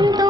lindo.